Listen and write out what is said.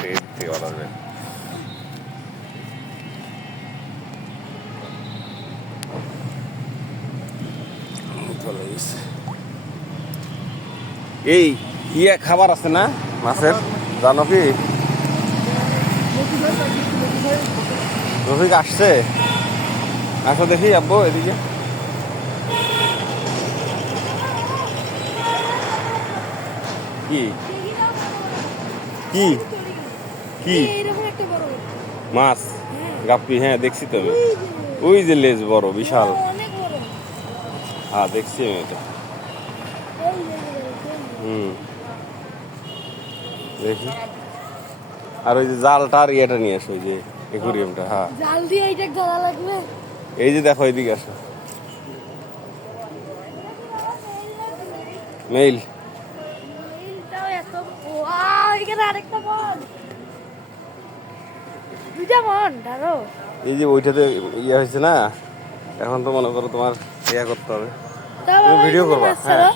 লাগছে এর থেকে ভালো হবে। এই ইয়ে খাবার আছে না মাছের, জানো কি? রফিক আসছে, আসো দেখি আব্বু এদিকে। কি কি কি মাছ? গাপ্পি, হ্যাঁ দেখছি তো আমি। ওই যে লেজ বড় বিশাল। হ্যাঁ দেখছি আমি এটা। দেখি। আর ওই যে জালটা আর ইয়েটা নিয়ে আসো, ওই যে একুরিয়ামটা। হ্যাঁ জাল দিয়ে এইটা ধরা লাগবে। এই যে দেখো এদিকে আসো। মেইল এইটাও এত ওয়াও, এখানে আরেকটা মন। দুইটা মন ধরো। এই যে ওইটাতে ইয়ে হয়েছে না, এখন তো মনে করো তোমার ইয়া করতে হবে। দাও তুমি বাবা, ভিডিও এখানে করবা? মাছ হ্যাঁ ছাড়ো।